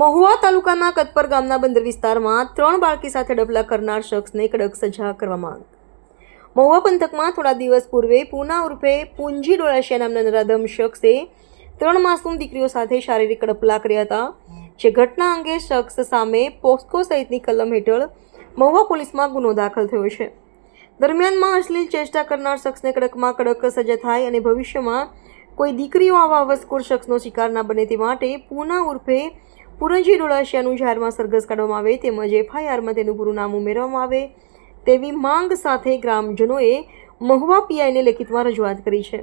મહુવા તાલુકાના કતપર ગામના બંદર વિસ્તારમાં 3 બાળકી સાથે ડબલા કરનાર શખ્સને કડક સજા કરવામાં આવી। મહુવા પંથકમાં થોડા દિવસ પૂર્વે પૂના ઉર્ફે પૂંજી ડોળાશિયા નામના નરાધમ શખ્સે 3 માસૂમ દીકરીઓ સાથે શારીરિક ડબલા કર્યા હતા। જે ઘટના અંગે શખ્સ સામે પોસ્કો સહિતની કલમ હેઠળ મહુવા પોલીસમાં ગુનો દાખલ થયો છે। દરમિયાનમાં અશ્લીલ ચેષ્ટા કરનાર શખ્સને કડકમાં કડક સજા થાય અને ભવિષ્યમાં કોઈ દીકરીઓ આવા અવસકુર શખ્સનો શિકાર ના બને તે માટે પૂના ઉર્ફે પૂરંજી ડોળાશિયાનું જાહેરમાં સરઘસ કાઢવામાં આવે તેમજ એફઆઈઆરમાં તેનું પૂરું નામ ઉમેરવામાં આવે તેવી માંગ સાથે ગ્રામજનોએ મહુવા પીઆઈને લેખિતમાં રજૂઆત કરી છે।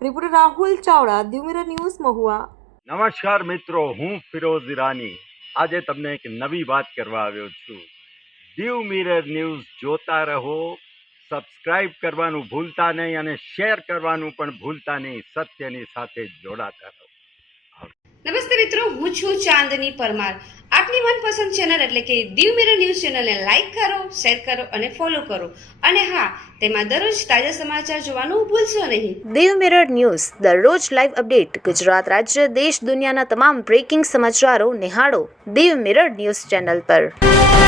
Reporter Rahul Chavda, Diu mirror news, Mahuva. નમસ્કાર મિત્રો, હું ફિરોઝ ઈરાની આજે તમને એક નવી વાત કરવા આવ્યો છું। દીવ મિરર ન્યૂઝ જોતા રહો, સબસ્ક્રાઇબ કરવાનું ભૂલતા નહીં અને શેર કરવાનું પણ ભૂલતા નહીં। સત્યની સાથે જોડાતા રહો। નમસ્તે મિત્રો, હું છું ચાંદની પરમાર। આપની મનપસંદ ચેનલ એટલે કે દીવ મિરર ન્યૂઝ ચેનલને લાઈક કરો, શેર કરો અને ફોલો કરો અને હા, તેમાં દરરોજ તાજા સમાચાર જોવાનું ભૂલશો નહીં। દીવ મિરર ન્યૂઝ દરરોજ લાઈવ અપડેટ ગુજરાત રાજ્ય દેશ દુનિયાના તમામ બ્રેકિંગ સમાચારો નિહાળો દીવ મિરર ન્યૂઝ ચેનલ પર।